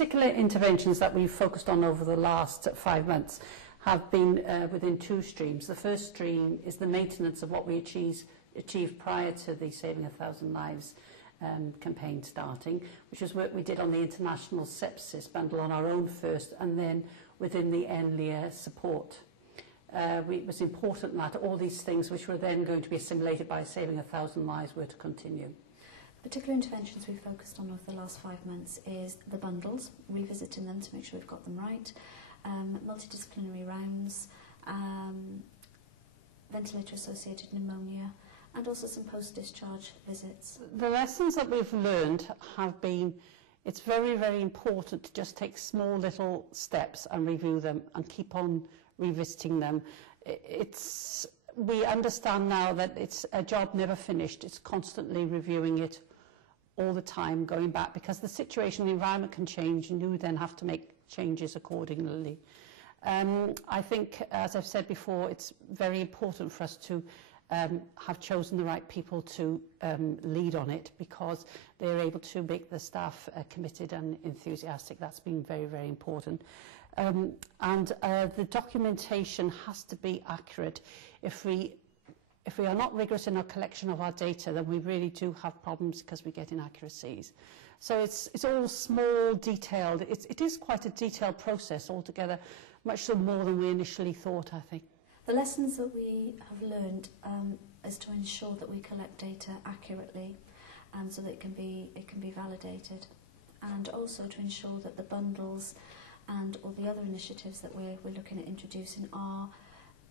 particular interventions that we've focused on over the last 5 months have been within two streams. The first stream is the maintenance of what we achieved prior to the Saving 1,000 Lives campaign starting, which was work we did on the international sepsis bundle on our own first, and then within the NLIA support. It was important that all these things which were then going to be assimilated by Saving 1,000 Lives were to continue. Particular interventions we've focused on over the last 5 months is the bundles, revisiting them to make sure we've got them right, multidisciplinary rounds, ventilator-associated pneumonia, and also some post-discharge visits. The lessons that we've learned have been, it's very, very important to just take small little steps and review them and keep on revisiting them. We understand now that it's a job never finished. It's constantly reviewing it all the time, going back, because the situation, the environment can change, and you then have to make changes accordingly. I think, as I've said before, it's very important for us to have chosen the right people to lead on it, because they're able to make the staff committed and enthusiastic. That's been very, very important. The documentation has to be accurate. If we are not rigorous in our collection of our data, then we really do have problems because we get inaccuracies. So it's all small, detailed. It is quite a detailed process altogether, much so more than we initially thought, I think. The lessons that we have learned is to ensure that we collect data accurately, so that it can be validated, and also to ensure that the bundles and all the other initiatives that we're looking at introducing are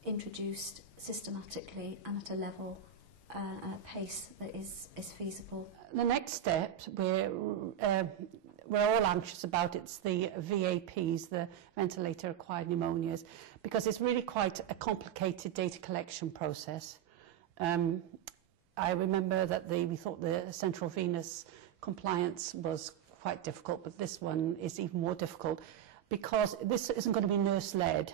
introduced systematically and at a level and a pace that is feasible. The next step we're all anxious about, it's the VAPs, the ventilator-acquired pneumonias, because it's really quite a complicated data collection process. I remember that we thought the central venous compliance was quite difficult, but this one is even more difficult because this isn't going to be nurse-led.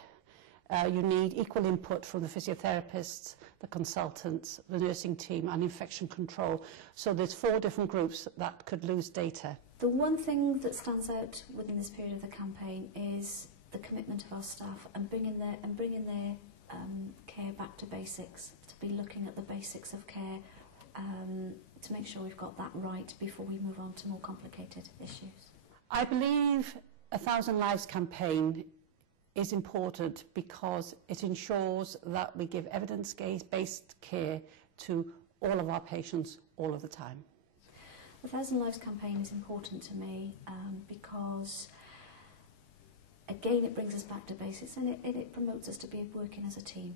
You need equal input from the physiotherapists, the consultants, the nursing team, and infection control. So there's 4 different groups that could lose data. The one thing that stands out within this period of the campaign is the commitment of our staff and bringing their care back to basics, to be looking at the basics of care, to make sure we've got that right before we move on to more complicated issues. I believe 1,000 Lives campaign is important because it ensures that we give evidence-based care to all of our patients all of the time. The 1,000 Lives campaign is important to me because, again, it brings us back to basics, and it promotes us to be working as a team.